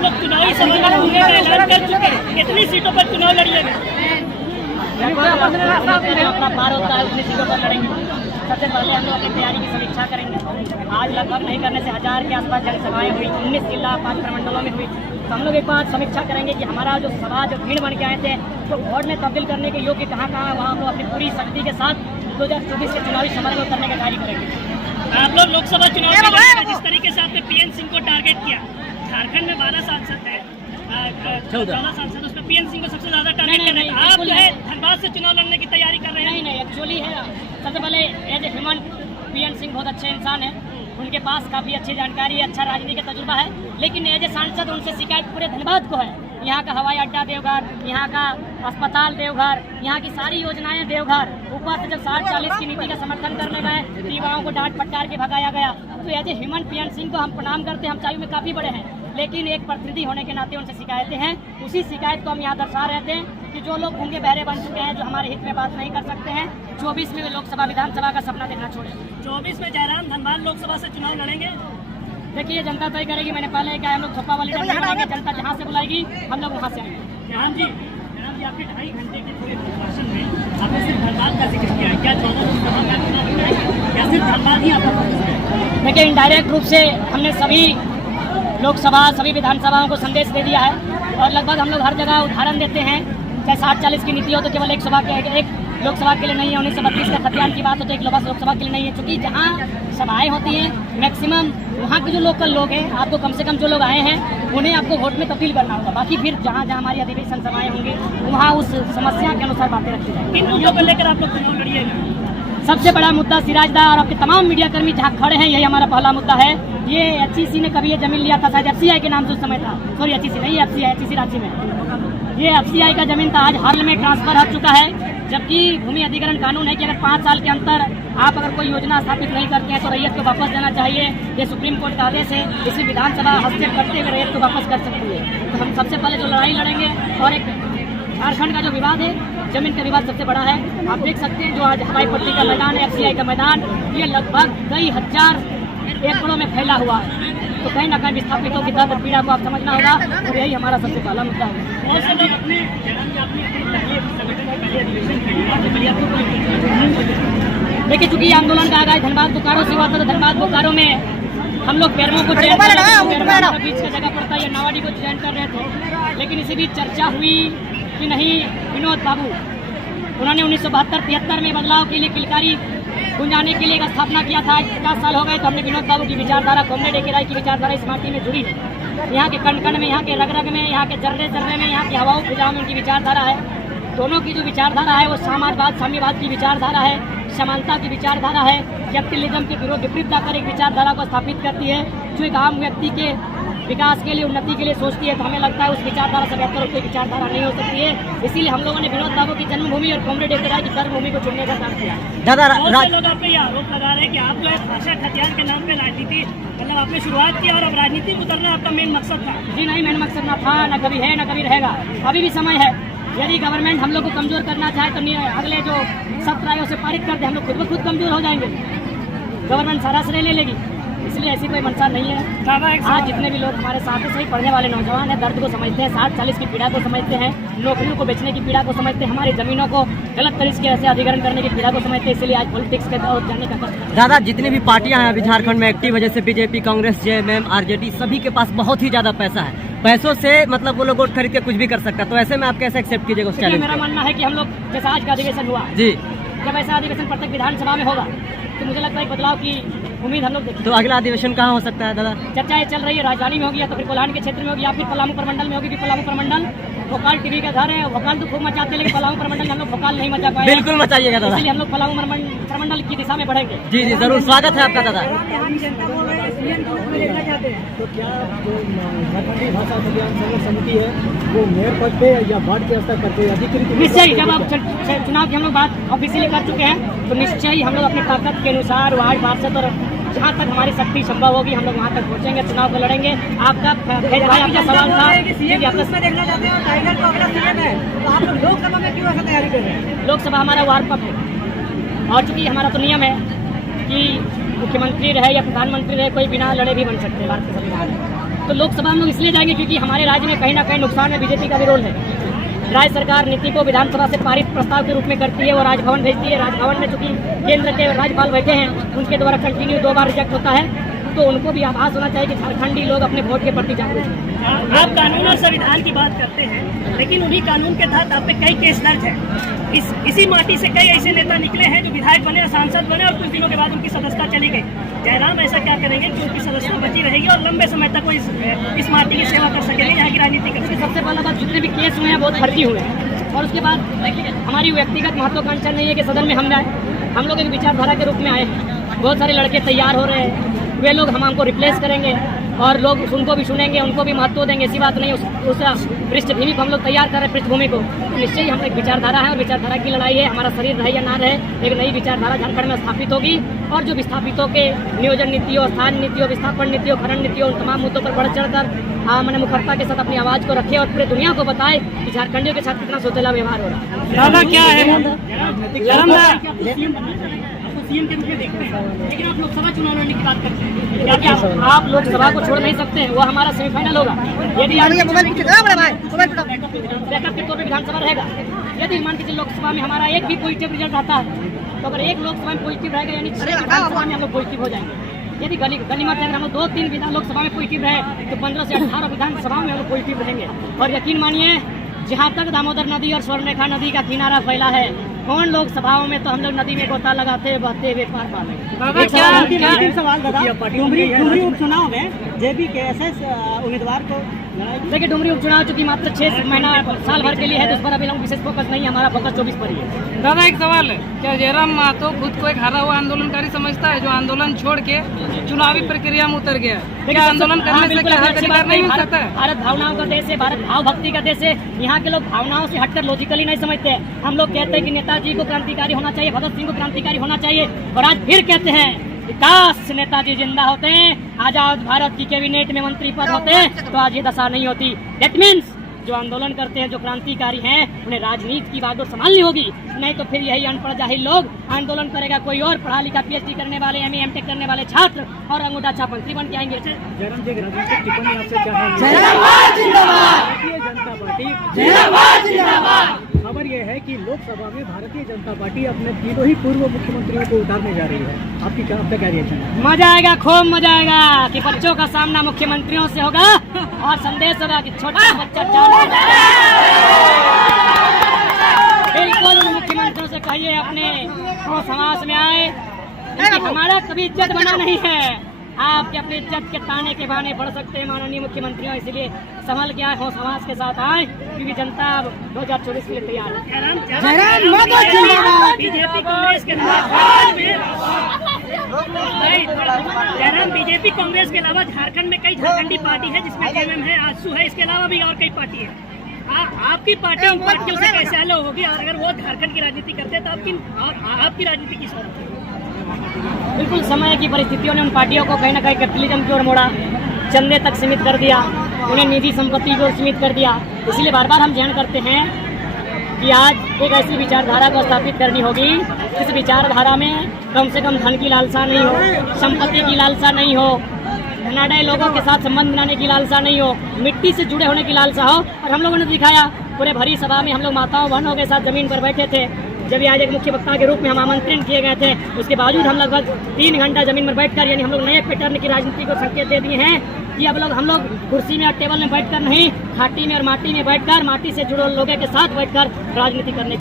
आप लोग चुनावी समीकरण होने का ऐलान कर चुके हैं, कितनी सीटों पर चुनाव लड़िएगा? अपना पार होता है उतनी सीटों पर लड़ेंगे। सबसे पहले हम लोग अपनी तैयारी की समीक्षा करेंगे। आज लगभग नहीं करने से 1000 के आसपास जनसभाएं हुई, 19 जिला 5 प्रमंडलों में हुई। तो हम लोग एक बार समीक्षा करेंगे कि हमारा जो सभा जो भीड़ बन के आए थे तो वोट में तब्दील करने के योग्य कहाँ कहाँ, वहाँ हम लोग अपनी पूरी शक्ति के साथ 2024 के चुनावी समर में उतरने का कार्य करेंगे। आप लोग लोकसभा चुनाव में लड़ेंगे, जिस तरीके से आपने पीएन सिंह को टारगेट किया, झारखंड में 12 सांसद है, 14 सांसद, उसमें पीएन सिंह को सबसे ज्यादा टारगेट कर रहे हैं। आप जो है धनबाद से चुनाव लड़ने की तैयारी कर रहे हैं? नहीं, एक्चुअली है सबसे पहले as a human PN Singh बहुत अच्छे इंसान है, उनके पास काफ़ी अच्छी जानकारी है, अच्छा राजनीति का तजुर्बा है, लेकिन एज ए सांसद उनसे शिकायत पूरे धनबाद को है। यहाँ का हवाई अड्डा देवघर, यहाँ का अस्पताल देवघर, यहाँ की सारी योजनाएं देवघर, ऊपर से जब 60-40 की नीति का समर्थन करने गए युवाओं को डांट फटकार के भगाया गया। तो as a human PN Singh को हम प्रणाम करते हैं, हम चायु में काफ़ी बड़े हैं, लेकिन एक प्रतिनिधि होने के नाते उनसे शिकायतें हैं। उसी शिकायत को हम यहाँ दर्शा रहे थे कि जो लोग गूंगे बहरे बन चुके हैं, जो हमारे हित में बात नहीं कर सकते हैं, 24 में वे लोकसभा विधानसभा का सपना देखना छोड़े। 24 में जयराम धनबाद लोकसभा से चुनाव लड़ेंगे? देखिए जनता तय करेगी। मैंने पहले कहा हम लोग थोपा वाली नहीं बनाएंगे, जनता जहाँ से बुलाएगी हम लोग वहाँ से आएंगे। जयराम जी आपके 2.5 घंटे के पूरे भाषण में आपने सिर्फ धनबाद का जिक्र किया है, क्या 14 लोकसभा में चुनाव लड़ेंगे या सिर्फ धनबाद ही आपका फोकस है? देखिए इनडायरेक्ट रूप से हमने सभी लोकसभा सभी विधानसभाओं को संदेश दे दिया है और लगभग हम लोग हर जगह उदाहरण देते हैं। चाहे 60-40 की नीति हो तो केवल एक लोकसभा के लिए नहीं है, 1932 का खतियान की बात हो तो एक लोकसभा के लिए नहीं है, क्योंकि जहाँ सभाएं होती हैं मैक्सिमम वहाँ के जो लोकल लोग हैं, आपको कम से कम जो लोग आए हैं उन्हें आपको वोट में तब्दील करना होगा। बाकी फिर जहाँ जहाँ हमारी अधिवेशन सभाएं होंगी वहाँ उस समस्या के अनुसार बातें रखी जाएंगी। किन मुद्दों को लेकर आप लोग चुनाव लड़िएगा? सबसे बड़ा मुद्दा सिराजदा और आपके तमाम मीडिया कर्मी जहाँ खड़े हैं, यही हमारा पहला मुद्दा है। ये एचईसी ने कभी ये जमीन लिया था, शायद एफसीआई के नाम से उस समय था, सॉरी एचईसी नहीं, एफसीआई रांची में, ये एफसीआई का जमीन था, आज हाल में ट्रांसफर हो चुका है। जबकि भूमि अधिग्रहण कानून है कि अगर 5 साल के अंतर आप अगर कोई योजना स्थापित नहीं करते हैं तो रैयत को वापस देना चाहिए। ये सुप्रीम कोर्ट का आदेश है, इसी विधानसभा हस्तक्षेप करते हुए रैयत को वापस कर सकती है। तो हम सबसे पहले जो लड़ाई लड़ेंगे, और एक झारखंड का जो विवाद है, जमीन का विवाद सबसे बड़ा है। आप देख सकते हैं जो आज हवाई पट्टी का मैदान है, एफसीआई का मैदान, ये लगभग कई हजार एकड़ों में फैला हुआ है। तो कहीं ना कहीं विस्थापितों की दर्द पीड़ा को आप समझना होगा, और यही हमारा सबसे पहला मुद्दा है। देखिए चूंकि आंदोलन का आगाज धनबाद बोकारो से हुआ था, तो धनबाद बोकारो में हम लोग पैरमों को चयन कर रहे थे, बीच का जगह पड़ता है, नावाडी को चयन कर रहे थे, लेकिन इसी बीच चर्चा हुई कि नहीं, विनोद बाबू उन्होंने 1972-73 में बदलाव के लिए किलकारी गुंजाने के लिए एक स्थापना किया था। 50 साल हो गए तो हमने विनोद बाबू की विचारधारा, कॉमरेड ए के राय की विचारधारा इस माटी में जुड़ी है। यहाँ के कण कण में, यहाँ के रग रग में, यहाँ के जर्रे जर्रे में, यहाँ की हवाओं फिजाओं में उनकी विचारधारा है। दोनों की जो विचारधारा है वो समाजवाद साम्यवाद की विचारधारा है, समानता की विचारधारा है, कैपिटलिज्म के विरोध विपरीत जाकर एक विचारधारा को स्थापित करती है जो एक आम व्यक्ति के विकास के लिए, उन्नति के लिए सोचती है। तो हमें लगता है उस विचारधारा से बेहतर कोई विचारधारा नहीं हो सकती है। इसीलिए हम लोगों ने विनोद बाबू की जन्मभूमि और कॉमरेड ए के राय की कर्मभूमि को चुनने का काम किया। लोग आप पे ये आरोप लगा रहे हैं कि आप जो है भाषा खतियान के नाम पे राजनीति, मतलब आपने शुरुआत की और अब राजनीति में उतरना आपका मेन मकसद था? जी नहीं, मेन मकसद ना था, न कभी है, न कभी रहेगा। अभी भी समय है। यदि गवर्नमेंट हम लोग को कमजोर करना चाहे तो अगले जो सत्र आयोग से पारित कर दे, हम लोग खुद ब खुद कमजोर हो जाएंगे, गवर्नमेंट सारा श्रेय ले लेगी। इसलिए ऐसी कोई मंशा नहीं है। आज जितने भी लोग हमारे साथ हैं, सही पढ़ने वाले नौजवान हैं, दर्द को समझते हैं, 60-40 की पीड़ा को समझते हैं, नौकरियों को बेचने की पीड़ा को समझते हैं, हमारी जमीनों को गलत तरीके से अधिग्रहण करने की पीड़ा को समझते हैं। इसलिए आज पॉलिटिक्स के दौर जाने का कष्ट। दादा, जितनी भी पार्टियां हैं अभी झारखंड में एक्टिव, जैसे बीजेपी, कांग्रेस, जेएमएम, आरजेडी, सभी के पास बहुत ही ज्यादा पैसा है। पैसों से मतलब वो लोग वोट खरीद के कुछ भी कर सकता है। तो ऐसे में आप कैसे एक्सेप्ट कीजिएगा उस चैलेंज? मेरा मानना है कि हम लोग जैसा आज का अधिवेशन हुआ जी, जब ऐसा अधिवेशन प्रत्येक विधानसभा में होगा तो मुझे लगता है बदलाव की उम्मीद हम लोग देखें। तो अगला अधिवेशन कहाँ हो सकता है दादा? चर्चाएं चल रही है, राजधानी में होगी या तो फिर कोल्हान के क्षेत्र में होगी या फिर पलामू प्रमंडल में होगी। कि पलामू प्रमंडल भोकाल टीवी का घर है, भोकाल तो खूब मचाते हैं, लेकिन पलामू प्रमंडल में हम लोग भोकाल नहीं मचा पाए। बिल्कुल मचाइएगा दादा, इसलिए हम लोग पलामू प्रमंडल की दिशा में बढ़ेंगे। जी जी जरूर, स्वागत है आपका दादा। तो क्या जो झारखंडी भाषा अभियान संघर्ष समिति है वो मेयर पद पे या वार्ड के स्तर पर अधिकृत? निश्चय जब आप चुनाव की हम लोग बात ऑफिशियली कर चुके हैं तो निश्चय ही हम लोग अपनी ताकत के अनुसार वार्ड पार्षद और जहाँ तक हमारी शक्ति संभव होगी हम लोग वहाँ तक पहुँचेंगे, चुनाव को लड़ेंगे। आपका सवाल था देखना चाहते हैं टाइगर को अगला सीएम है तो आप लोग लोकसभा में क्यों ऐसा तैयारी कर रहे हैं? लोकसभा हमारा वार्ड कप है और चूँकि हमारा तो नियम है कि मुख्यमंत्री रहे या प्रधानमंत्री रहे, कोई बिना लड़े भी बन सकते हैं भारतीय संविधान में। तो लोकसभा हम लोग इसलिए जाएंगे क्योंकि हमारे राज्य में कहीं ना कहीं नुकसान में बीजेपी का भी रोल है। राज्य सरकार नीति को विधानसभा से पारित प्रस्ताव के रूप में करती है और राजभवन भेजती है। राजभवन में चूंकि केंद्र के राज्यपाल बैठे हैं, उनके द्वारा कंटिन्यू 2 बार रिजेक्ट होता है, तो उनको भी आभास होना चाहिए कि झारखंडी लोग अपने वोट के प्रति जागरूक हैं। आप कानून और संविधान की बात करते हैं, लेकिन उन्हीं कानून के तहत आप पे कई केस दर्ज है। इसी माटी से कई ऐसे नेता निकले हैं जो विधायक बने और सांसद बने और कुछ दिनों के बाद उनकी सदस्यता चली गई। जयराम ऐसा क्या करेंगे कि उनकी सदस्यता बची रहेगी और लंबे समय तक वो इस माटी की सेवा कर सकेंगे, यहाँ की राजनीति कर सकेंगे? सबसे पहला बात, जितने भी केस हुए हैं बहुत फर्जी हुए हैं। और उसके बाद हमारी व्यक्तिगत महत्वाकांक्षा नहीं है कि सदन में हम जाए, हम लोग एक विचारधारा के रूप में आए हैं। बहुत सारे लड़के तैयार हो रहे हैं, वे लोग हमको रिप्लेस करेंगे और लोग उनको भी सुनेंगे, उनको भी महत्व देंगे। ऐसी बात नहीं, उस पृष्ठभूमि को हम लोग तैयार कर रहे हैं, पृष्ठभूमि को। निश्चय ही हम एक विचारधारा है और विचारधारा की लड़ाई है। हमारा शरीर रहे या ना रहे, एक नई विचारधारा झारखंड में स्थापित होगी और जो विस्थापितों के नियोजन नीतियों, स्थान नीतियों, विस्थापन नीतियों, खनन नीतियों, उन तमाम मुद्दों पर बढ़ चढ़कर मैंने मुखरता के साथ अपनी आवाज़ को रखे और पूरे दुनिया को बताए कि झारखंडियों के साथ कितना सोतेला व्यवहार हो रहा है। दादा क्या है सीएम के रूप में देखते हैं, लेकिन आप लोकसभा चुनाव लड़ने की बात करते हैं, क्या आप लोकसभा को छोड़ नहीं सकते हैं? वो हमारा सेमीफाइनल होगा। यदि बैकअप के तौर पर विधानसभा रहेगा। यदि मान कीजिए लोकसभा में हमारा एक भी पॉजिटिव रिजल्ट आता है, तो अगर एक लोकसभा में पॉजिटिव रहेगा यानी 6 विधानसभा में हम लोग पॉजिटिव हो जाएंगे। यदि गनीमत है अगर हम लोग 2-3 विधान लोकसभा में पॉजिटिव रहे तो 15 से 18 विधानसभा में हम लोग पॉजिटिव रहेंगे। और यकीन मानिए, जहाँ तक दामोदर नदी और स्वर्णरेखा नदी का किनारा फैला है, कौन लोकसभाओं में तो हम लोग नदी में गोता लगाते बहते हुए पार पा लेंगे। सवाल डुमरी उपचुनाव में JBKSS उम्मीदवार को देखिए, डुमरी उपचुनाव चूंकि मात्र 6 महीना साल भर के लिए है, तो उस पर अभी हम विशेष फोकस नहीं है। हमारा फोकस 24 पर ही है। दादा एक सवाल है, क्या जयराम महतो खुद को एक हारा हुआ आंदोलनकारी समझता है जो आंदोलन छोड़ के चुनावी प्रक्रिया में उतर गया? क्या आंदोलन करने से क्या हर अधिकार नहीं मिल सकता है? भारत भावनाओं का देश है, भारत भाव भक्ति का देश है। यहाँ के लोग भावनाओं से हटकर लॉजिकली नहीं समझते। हम लोग कहते हैं कि नेताजी को क्रांतिकारी होना चाहिए, भगत सिंह को क्रांतिकारी होना चाहिए, और आज फिर कहते हैं काश नेताजी जिंदा होते, आजाद भारत की कैबिनेट में मंत्री पद होते तो आज ये दशा नहीं होती। दैट मीन्स जो आंदोलन करते हैं, जो क्रांतिकारी हैं, उन्हें राजनीति की बागडोर संभालनी होगी, नहीं तो फिर यही अनपढ़ जाहिल लोग आंदोलन करेगा कोई और, पढ़ा लिखा PhD करने वाले, MA MTech करने वाले छात्र और अंगूठा छाप मंत्री बन के आएंगे। जयराम जी, राजनीतिक टिप्पणी आपसे चाहेंगे। भारतीय जनता पार्टी, खबर यह है कि लोकसभा में भारतीय जनता पार्टी अपने 3 ही पूर्व मुख्यमंत्रियों को उतारने जा रही है। आपका क्या रिएक्शन है? मजा आएगा, खूब मजा आएगा कि बच्चों का सामना मुख्यमंत्रियों से होगा और संदेश होगा कि छोटा बच्चा बिल्कुल मुख्यमंत्रियों से कहिए अपने समाज में आए, हमारा कभी इज्जत बना नहीं है। आपके अपनी इज्जत के ताने के बहाने बढ़ सकते हैं माननीय मुख्यमंत्रियों, इसलिए संभल के आए हो, समाज के साथ आए, क्योंकि जनता 2024 के लिए तैयार है। बीजेपी कांग्रेस के जयराम बीजेपी कांग्रेस के अलावा झारखंड में कई झारखंडी पार्टी है, जिसमें JMM है, आजसू है, इसके अलावा भी और कई पार्टी है। आपकी पार्टी उन पार्टियों से कैसे अलग होगी? और अगर वो झारखंड की राजनीति करते हैं तो आपकी राजनीति किस तरह होगी? बिल्कुल समय की परिस्थितियों ने उन पार्टियों को कहीं ना कहीं कैपिटलिज्म की ओर मोड़ा, चंदे तक सीमित कर दिया, उन्हें निजी संपत्ति की ओर सीमित कर दिया। इसलिए बार बार हम ध्यान करते हैं कि आज एक ऐसी विचारधारा को स्थापित करनी होगी, इस विचारधारा में कम से कम धन की लालसा नहीं हो, संपत्ति की लालसा नहीं हो, धनाढ़ लोगों के साथ संबंध बनाने की लालसा नहीं हो, मिट्टी से जुड़े होने की लालसा हो। और हम लोगों ने दिखाया, पूरे भरी सभा में हम लोग माताओं बहनों के साथ जमीन पर बैठे थे। जब आज एक मुख्य वक्ता के रूप में हम आमंत्रण किए गए थे, उसके बावजूद हम लगभग 3 घंटा जमीन पर बैठकर, यानी हम लोग नए पैटर्न की राजनीति को संकेत दे दिए हैं कि अब हम लोग कुर्सी में और टेबल में बैठकर नहीं, घाटी में और माटी में बैठकर, माटी से जुड़े लोगों के साथ बैठकर राजनीति करने